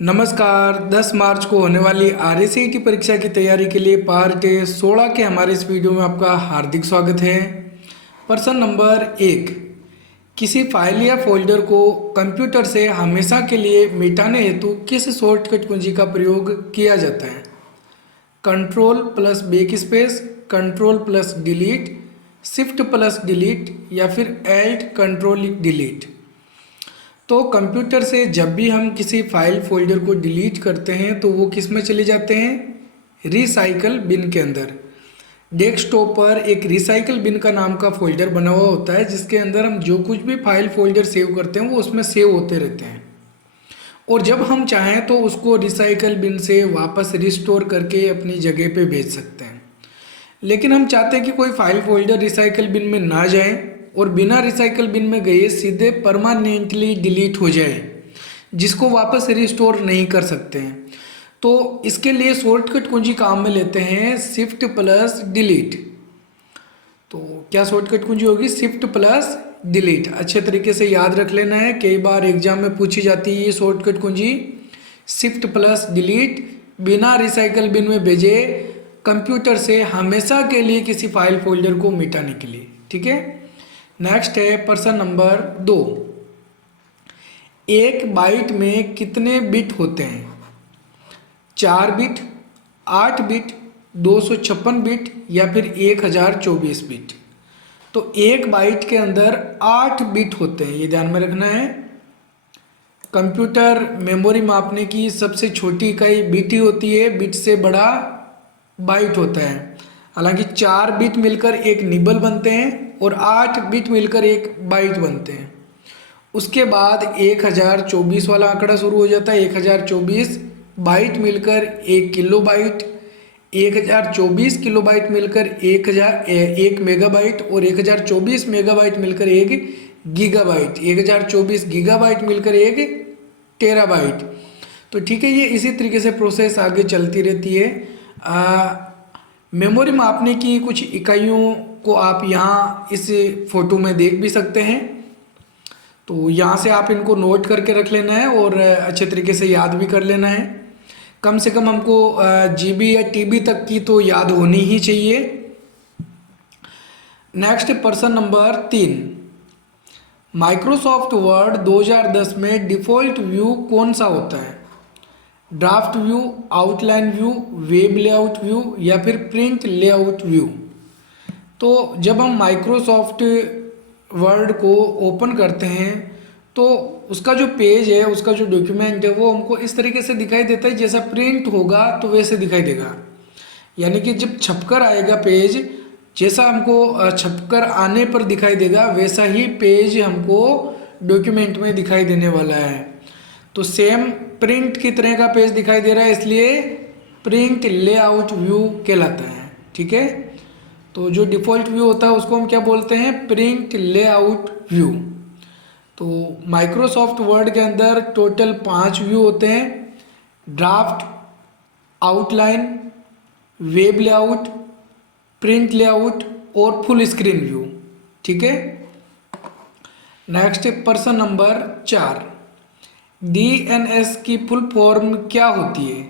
नमस्कार। 10 मार्च को होने वाली आरएससीईटी परीक्षा की तैयारी के लिए पार्ट 16 के हमारे इस वीडियो में आपका हार्दिक स्वागत है। प्रश्न नंबर 1, किसी फाइल या फोल्डर को कंप्यूटर से हमेशा के लिए मिटाने हेतु किस शॉर्टकट कुंजी का प्रयोग किया जाता है? Control plus back space, control plus delete, shift plus delete या फिर एल्ट कंट्रोल डिलीट। तो कंप्यूटर से जब भी हम किसी फाइल फोल्डर को डिलीट करते हैं तो वो किस में चले जाते हैं? रिसाइकल बिन के अंदर। डेस्कटॉप पर एक रिसाइकल बिन का नाम का फोल्डर बना हुआ होता है जिसके अंदर हम जो कुछ भी फाइल फोल्डर सेव करते हैं वो उसमें सेव होते रहते हैं, और जब हम चाहें तो उसको रिसाइकल बिन से वापस रिस्टोर करके अपनी जगह पे भेज सकते हैं। लेकिन हम चाहते हैं कि कोई फाइल फोल्डर रिसाइकल बिन में ना जाए और बिना रिसाइकल बिन में गए सीधे परमानेंटली डिलीट हो जाए, जिसको वापस रिस्टोर नहीं कर सकते हैं। तो इसके लिए शॉर्टकट कुंजी काम में लेते हैं शिफ्ट प्लस डिलीट। तो क्या शॉर्टकट कुंजी होगी? Shift plus delete. अच्छे तरीके से याद रख लेना है, कई बार एग्जाम में पूछी जाती है ये शॉर्टकट कुंजी शिफ्ट प्लस डिलीट। बिना रिसाइकल बिन में भेजे कंप्यूटर से हमेशा के लिए किसी फाइल फोल्डर को मिटाने के लिए। ठीक है, नेक्स्ट है प्रश्न नंबर 2, एक बाइट में कितने बिट होते हैं? 4 बिट, 8 बिट, 256 बिट या फिर 1024 बिट। तो एक बाइट के अंदर 8 बिट होते हैं, ये ध्यान में रखना है। कंप्यूटर मेमोरी मापने की सबसे छोटी इकाई बिट ही होती है, बिट से बड़ा बाइट होता है। हालांकि 4 बिट मिलकर एक निबल बनते हैं और 8 बिट मिलकर एक बाइट बनते हैं। उसके बाद 1024 वाला आंकड़ा शुरू हो जाता है। 1024 बाइट मिलकर 1 किलो बाइट, 1024 किलो बाइट मिलकर 1 मेगाबाइट और 1024 मेगाबाइट मिलकर 1 गीगाबाइट, 1024 गीगाबाइट मिलकर 1 टेराबाइट। तो ठीक है, ये इसी तरीके से प्रोसेस आगे चलती रहती है। मेमोरी मापने की कुछ इकाइयों को आप यहाँ इस फोटो में देख भी सकते हैं। तो यहाँ से आप इनको नोट करके रख लेना है और अच्छे तरीके से याद भी कर लेना है। कम से कम हमको जीबी या टीबी तक की तो याद होनी ही चाहिए। नेक्स्ट प्रश्न नंबर 3, माइक्रोसॉफ्ट वर्ड 2010 में डिफ़ॉल्ट व्यू कौन सा होता है? Draft view, outline view, web layout view या फिर प्रिंट लेआउट व्यू। तो जब हम माइक्रोसॉफ्ट वर्ड को ओपन करते हैं तो उसका जो पेज है, उसका जो डॉक्यूमेंट है वो हमको इस तरीके से दिखाई देता है, जैसा प्रिंट होगा तो वैसे दिखाई देगा। यानी कि जब छपकर आएगा पेज, जैसा हमको छपकर आने पर दिखाई देगा वैसा ही पेज हमको डॉक्यूमेंट में दिखाई देने वाला है। तो सेम प्रिंट की तरह का पेज दिखाई दे रहा है, इसलिए प्रिंट लेआउट व्यू कहलाता है। ठीक है, तो जो डिफ़ॉल्ट व्यू होता है उसको हम क्या बोलते हैं? Print layout view. तो माइक्रोसॉफ्ट वर्ड के अंदर टोटल 5 व्यू होते हैं: draft, outline, web layout, print layout और फुल स्क्रीन व्यू। ठीक है, नेक्स्ट प्रश्न नंबर 4, डीएनएस की फुल फॉर्म क्या होती है?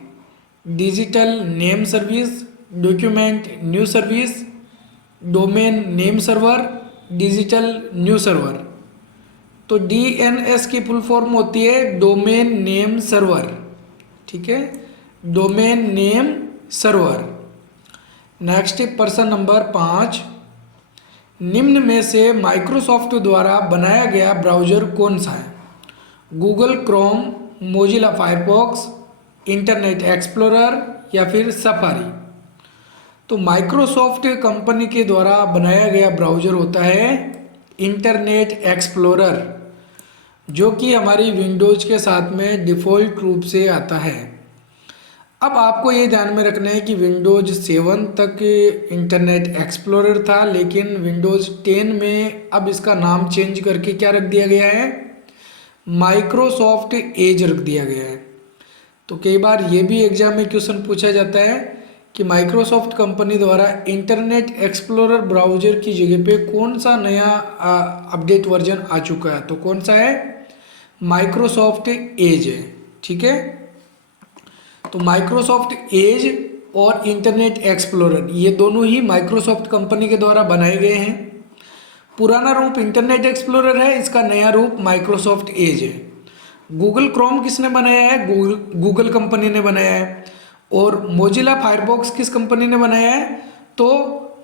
Digital name service, document new service, domain name server, digital new server. तो डीएनएस की फुल फॉर्म होती है डोमेन नेम सर्वर। ठीक है, डोमेन नेम सर्वर। नेक्स्ट प्रश्न नंबर 5, निम्न में से माइक्रोसॉफ्ट द्वारा बनाया गया ब्राउज़र कौन सा है? Google Chrome, Mozilla Firefox, internet explorer या फिर सफारी। तो माइक्रोसॉफ्ट कंपनी के द्वारा बनाया गया ब्राउज़र होता है इंटरनेट एक्सप्लोरर, जो कि हमारी विंडोज़ के साथ में डिफ़ॉल्ट रूप से आता है। अब आपको ये ध्यान में रखना है कि विंडोज़ 7 तक इंटरनेट एक्सप्लोरर था, लेकिन विंडोज़ 10 में अब इसका नाम चेंज करके क्या रख दिया गया है? माइक्रोसॉफ्ट एज रख दिया गया है। तो कई बार ये भी एग्जाम में क्वेश्चन पूछा जाता है कि माइक्रोसॉफ्ट कंपनी द्वारा इंटरनेट एक्सप्लोरर ब्राउज़र की जगह पे कौन सा नया अपडेट वर्जन आ चुका है? तो कौन सा है? माइक्रोसॉफ्ट एज है। ठीक है, तो माइक्रोसॉफ्ट एज और इंटरनेट एक्सप्लोरर ये दोनों ही माइक्रोसॉफ्ट कंपनी के द्वारा बनाए गए हैं। पुराना रूप इंटरनेट एक्सप्लोरर है, इसका नया रूप माइक्रोसॉफ्ट एज है। गूगल क्रोम किसने बनाया है? गूगल कंपनी ने बनाया है। और मोजिला फायरफॉक्स किस कंपनी ने बनाया है? तो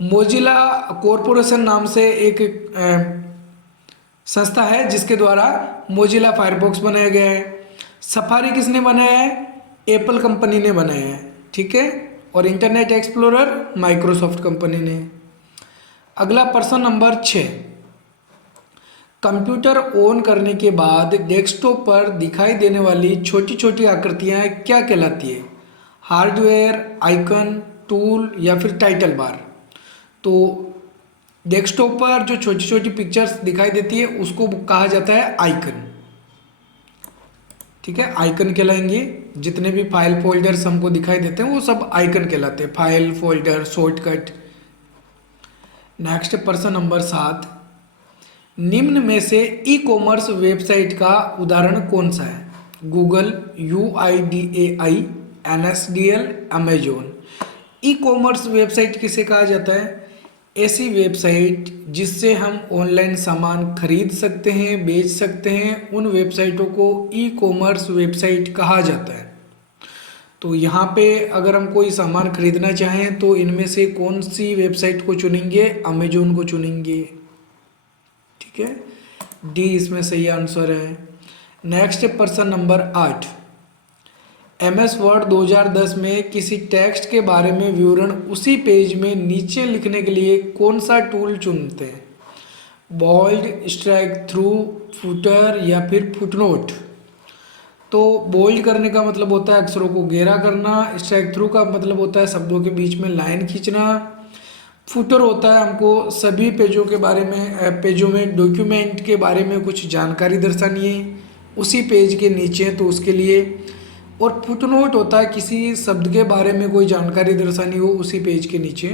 मोजिला कॉरपोरेशन नाम से एक संस्था है जिसके द्वारा मोजिला फायरफॉक्स बनाया गया है। सफारी किसने बनाया है? एप्पल कंपनी ने बनाया है, ठीक है। और इंटरनेट एक्सप्लोरर माइक्रोसॉफ्ट कंपनी ने। अगला प्रश्न नंबर 6, कंप्यूटर ऑन करने के बाद डेस्कटॉप पर दिखाई देने वाली छोटी छोटी आकृतियां क्या कहलाती है? हार्डवेयर, आइकन, टूल या फिर टाइटल बार। तो डेस्कटॉप पर जो छोटी छोटी पिक्चर्स दिखाई देती है उसको कहा जाता है आइकन, ठीक है। आइकन कहलाएंगे। जितने भी फाइल फोल्डर्स हमको दिखाई देते हैं वो सब आइकन कहलाते हैं, फाइल फोल्डर शॉर्टकट। नेक्स्ट प्रश्न नंबर 7, निम्न में से ई कॉमर्स वेबसाइट का उदाहरण कौन सा है? Google, UIDAI, NSDL, Amazon. E commerce website किसे कहा जाता है? ऐसी वेबसाइट जिससे हम ऑनलाइन सामान खरीद सकते हैं, बेच सकते हैं, उन वेबसाइटों को ई कॉमर्स वेबसाइट कहा जाता है। तो यहाँ पे अगर हम कोई सामान खरीदना चाहें तो इनमें से कौन सी वेबसाइट को चुनेंगे? अमेजोन को चुनेंगे, ठीक है। डी इसमें सही आंसर है। नेक्स्ट प्रश्न नंबर 8, MS वर्ड 2010 में किसी टेक्स्ट के बारे में विवरण उसी पेज में नीचे लिखने के लिए कौन सा टूल चुनते हैं? बोल्ड, स्ट्राइक थ्रू, फुटर या फिर फुटनोट। तो बोल्ड करने का मतलब होता है अक्षरों को गहरा करना, स्ट्राइक थ्रू का मतलब होता है शब्दों के बीच में लाइन खींचना, फुटर होता है हमको सभी पेजों के बारे में, पेजों में डॉक्यूमेंट के बारे में कुछ जानकारी दर्शानी है उसी पेज के नीचे, तो उसके लिए। और फुटनोट होता है किसी शब्द के बारे में कोई जानकारी दर्शानी हो उसी पेज के नीचे।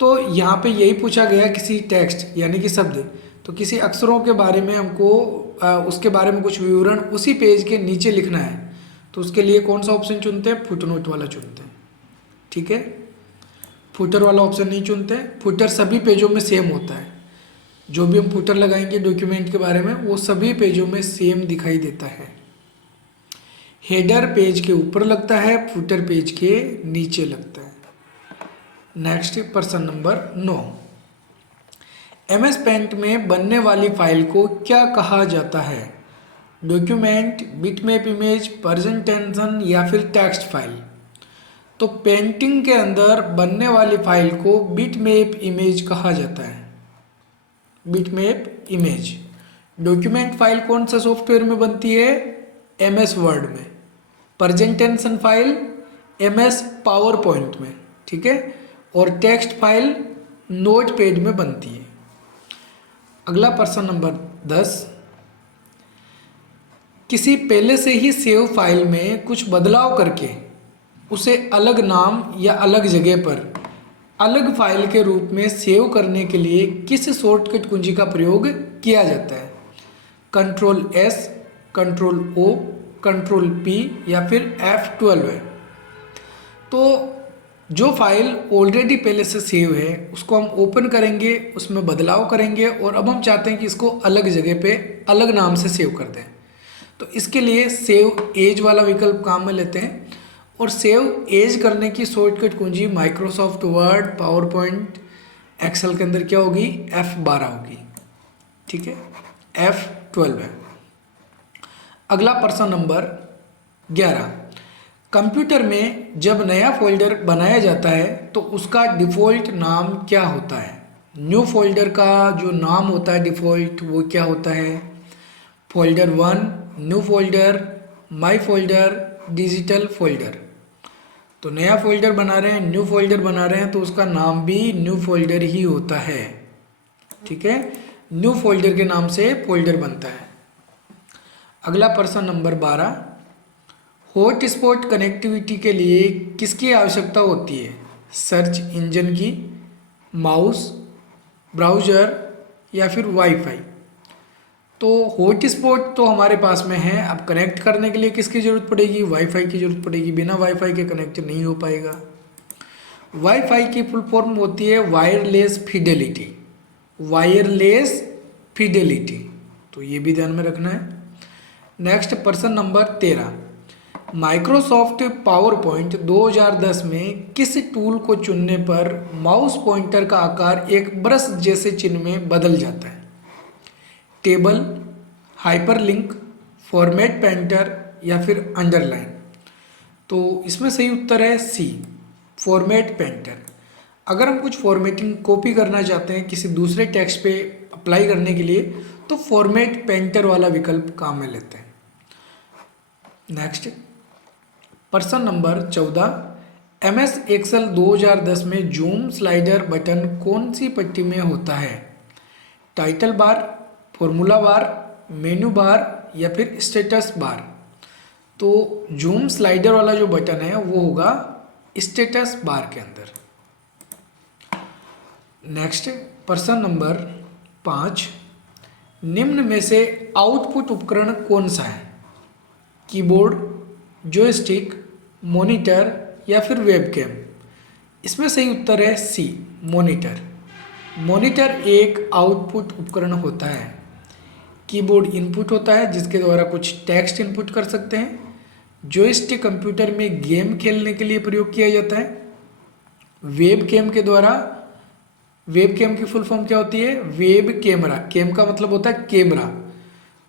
तो यहाँ पे यही पूछा गया, किसी टेक्स्ट यानी कि शब्द, तो किसी अक्षरों के बारे में हमको उसके बारे में कुछ विवरण उसी पेज के नीचे लिखना है, तो उसके लिए कौन सा ऑप्शन चुनते हैं? फुटनोट वाला चुनते हैं, ठीक है। फुटर वाला ऑप्शन नहीं चुनते। फुटर सभी पेजों में सेम होता है, जो भी हम फुटर लगाएंगे डॉक्यूमेंट के बारे में वो सभी पेजों में सेम दिखाई देता है। हेडर पेज के ऊपर लगता है, फुटर पेज के नीचे लगता है। नेक्स्ट प्रश्न नंबर 9, MS पेंट में बनने वाली फाइल को क्या कहा जाता है? डॉक्यूमेंट, बिटमैप इमेज, प्रेजेंटेशन या फिर टेक्स्ट फाइल। तो पेंटिंग के अंदर बनने वाली फाइल को बिटमैप इमेज कहा जाता है, बिटमैप इमेज। डॉक्यूमेंट फाइल कौन सा सॉफ्टवेयर में बनती है? MS वर्ड में। Presentation file MS power point में, ठीक है। और टेक्स्ट फाइल नोट पैड में बनती है। अगला प्रश्न नंबर 10, किसी पहले से ही सेव फाइल में कुछ बदलाव करके उसे अलग नाम या अलग जगह पर अलग फाइल के रूप में सेव करने के लिए किस शॉर्टकट कुंजी का प्रयोग किया जाता है? Ctrl+S, Ctrl+O, Ctrl+P या फिर F12 है। तो जो फाइल ऑलरेडी पहले से सेव है उसको हम ओपन करेंगे, उसमें बदलाव करेंगे और अब हम चाहते हैं कि इसको अलग जगह पे अलग नाम से सेव कर दें, तो इसके लिए सेव एज वाला विकल्प काम में लेते हैं। और सेव एज करने की शॉर्टकट कुंजी Microsoft Word, PowerPoint, Excel के अंदर क्या होगी? F12 होगी, ठीक है। F12 है। अगला प्रश्न नंबर 11, कंप्यूटर में जब नया फोल्डर बनाया जाता है तो उसका डिफ़ॉल्ट नाम क्या होता है? न्यू फोल्डर का जो नाम होता है डिफ़ॉल्ट वो क्या होता है? फोल्डर 1, न्यू फोल्डर, माई फोल्डर, डिजिटल फोल्डर। तो नया फोल्डर बना रहे हैं, न्यू फोल्डर बना रहे हैं, तो उसका नाम भी न्यू फोल्डर ही होता है, ठीक है। न्यू फोल्डर के नाम से फोल्डर बनता है। अगला प्रश्न नंबर 12, हॉटस्पॉट कनेक्टिविटी के लिए किसकी आवश्यकता होती है? सर्च इंजन की, माउस, ब्राउज़र या फिर वाईफाई। तो हॉटस्पॉट तो हमारे पास में है। अब कनेक्ट करने के लिए किसकी ज़रूरत पड़ेगी? वाईफाई की ज़रूरत पड़ेगी। बिना वाईफाई के कनेक्ट नहीं हो पाएगा। वाईफाई की फुल फॉर्म होती है वायरलेस फिडेलिटी। वायरलेस फिडेलिटी, तो ये भी ध्यान में रखना है। नेक्स्ट प्रश्न नंबर 13, माइक्रोसॉफ्ट पावर पॉइंट 2010 में किस टूल को चुनने पर माउस पॉइंटर का आकार एक ब्रश जैसे चिन्ह में बदल जाता है? टेबल, हाइपरलिंक, फॉर्मेट पेंटर या फिर अंडरलाइन? तो इसमें सही उत्तर है सी, फॉर्मेट पेंटर। अगर हम कुछ फॉर्मेटिंग कॉपी करना चाहते हैं किसी दूसरे टेक्स्ट पे अप्लाई करने के लिए, तो फॉर्मेट पेंटर वाला विकल्प काम में लेते हैं। नेक्स्ट प्रश्न नंबर 14, MS एक्सेल 2010 में जूम स्लाइडर बटन कौन सी पट्टी में होता है? Title bar, formula bar, menu bar या फिर स्टेटस बार? तो जूम स्लाइडर वाला जो बटन है वो होगा स्टेटस बार के अंदर। नेक्स्ट प्रश्न नंबर 5, निम्न में से आउटपुट उपकरण कौन सा है? कीबोर्ड, जॉयस्टिक, मॉनिटर या फिर वेबकैम? इसमें सही उत्तर है सी, मॉनिटर। मॉनिटर एक आउटपुट उपकरण होता है। कीबोर्ड इनपुट होता है जिसके द्वारा कुछ टेक्स्ट इनपुट कर सकते हैं। जॉयस्टिक कंप्यूटर में गेम खेलने के लिए प्रयोग किया जाता है। वेबकैम के द्वारा, वेबकैम की फुल फॉर्म क्या होती है? Web camera. कैम का मतलब होता है कैमरा,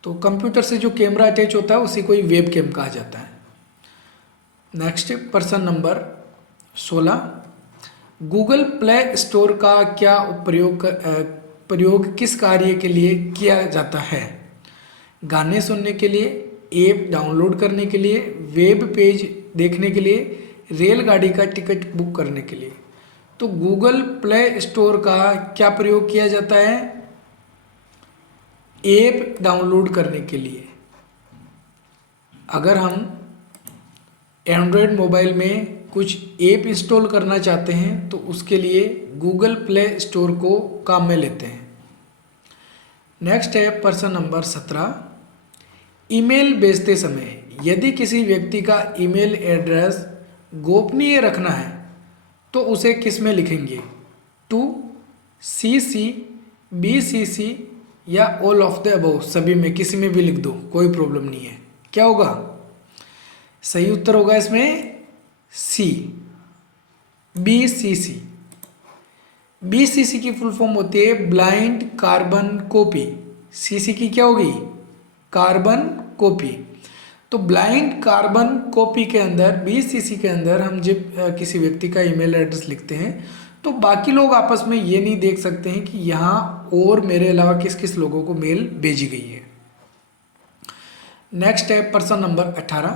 तो कंप्यूटर से जो कैमरा अटैच होता है उसी को ही वेबकैम कहा जाता है। नेक्स्ट प्रश्न नंबर 16, गूगल प्ले स्टोर का क्या प्रयोग किस कार्य के लिए किया जाता है? गाने सुनने के लिए, ऐप डाउनलोड करने के लिए, वेब पेज देखने के लिए, रेलगाड़ी का टिकट बुक करने के लिए? तो गूगल प्ले स्टोर का क्या प्रयोग किया जाता है? ऐप डाउनलोड करने के लिए। अगर हम एंड्रॉयड मोबाइल में कुछ ऐप इंस्टॉल करना चाहते हैं तो उसके लिए गूगल प्ले स्टोर को काम में लेते हैं। नेक्स्ट है प्रश्न नंबर 17, ईमेल भेजते समय यदि किसी व्यक्ति का ईमेल एड्रेस गोपनीय रखना है तो उसे किस में लिखेंगे? टू, CC, BCC या ऑल ऑफ द अबव? सभी में, किसी में भी लिख दो, कोई प्रॉब्लम नहीं है। क्या होगा सही उत्तर? होगा इसमें सी, BCC। BCC की फुल फॉर्म होती है ब्लाइंड कार्बन कॉपी। CC की क्या होगी? Carbon copy. तो ब्लाइंड कार्बन कॉपी के अंदर, BCC के अंदर हम जब किसी व्यक्ति का ईमेल एड्रेस लिखते हैं तो बाकी लोग आपस में ये नहीं देख सकते हैं कि यहाँ और मेरे अलावा किस किस लोगों को मेल भेजी गई है। नेक्स्ट है प्रश्न नंबर 18,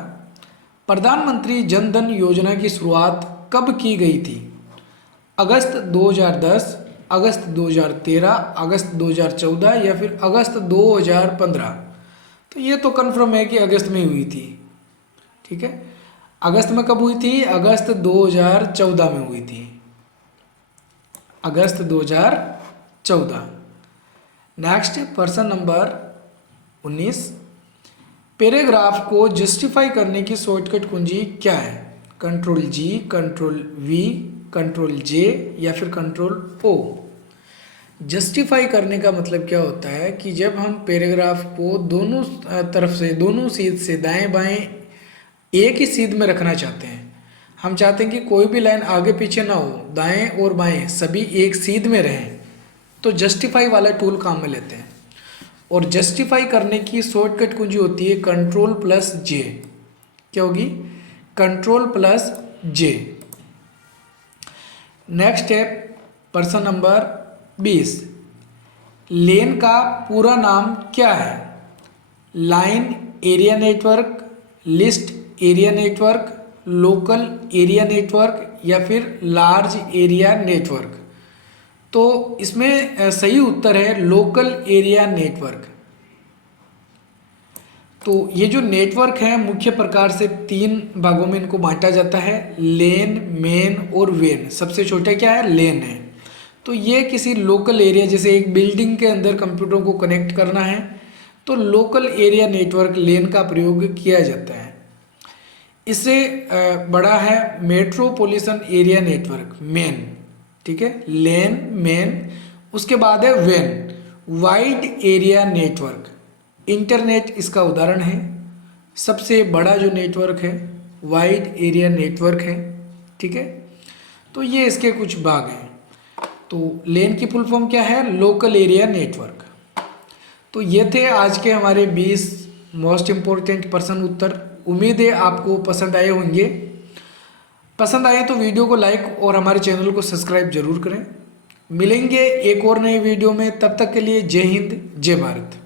प्रधानमंत्री जन धन योजना की शुरुआत कब की गई थी? अगस्त 2010, अगस्त 2013, अगस्त 2014 या फिर अगस्त 2015? तो ये तो कन्फर्म है कि अगस्त में हुई थी। ठीक है, अगस्त में कब हुई थी? अगस्त 2014 में हुई थी, अगस्त 2014। नेक्स्ट प्रश्न नंबर 19, पैराग्राफ को जस्टिफाई करने की शॉर्टकट कुंजी क्या है? Ctrl+G, Ctrl+V, Ctrl+J या फिर Ctrl+O? जस्टिफाई करने का मतलब क्या होता है कि जब हम पैराग्राफ को दोनों तरफ से, दोनों सीध से, दाएं बाएं एक ही सीध में रखना चाहते हैं, हम चाहते हैं कि कोई भी लाइन आगे पीछे ना हो, दाएं और बाएं सभी एक सीध में रहें, तो जस्टिफाई वाला टूल काम में लेते हैं। और जस्टिफाई करने की शॉर्टकट कुंजी होती है Ctrl+J। क्या होगी? Ctrl+J। नेक्स्ट है प्रश्न नंबर 20, लेन का पूरा नाम क्या है? Line area network, list area network, local area network या फिर लार्ज एरिया नेटवर्क? तो इसमें सही उत्तर है लोकल एरिया नेटवर्क। तो ये जो नेटवर्क है मुख्य प्रकार से 3 भागों में इनको बांटा जाता है, लेन, मेन और वेन। सबसे छोटा क्या है? लेन है। तो ये किसी लोकल एरिया, जैसे एक बिल्डिंग के अंदर कंप्यूटरों को कनेक्ट करना है तो लोकल एरिया नेटवर्क लेन का प्रयोग किया जाता है। इससे बड़ा है मेट्रोपॉलिटन एरिया नेटवर्क मेन, ठीक है, लेन मेन। उसके बाद है when wide area network, internet इसका उदाहरण है। सबसे बड़ा जो नेटवर्क है वाइड एरिया नेटवर्क है, ठीक है। तो ये इसके कुछ भाग हैं। तो लेन की फुल फॉर्म क्या है? Local area network. तो ये थे आज के हमारे 20 मोस्ट इम्पोर्टेंट प्रश्न उत्तर। उम्मीद है आपको पसंद आए होंगे। पसंद आए तो वीडियो को लाइक और हमारे चैनल को सब्सक्राइब जरूर करें। मिलेंगे एक और नई वीडियो में, तब तक के लिए जय हिंद जय भारत।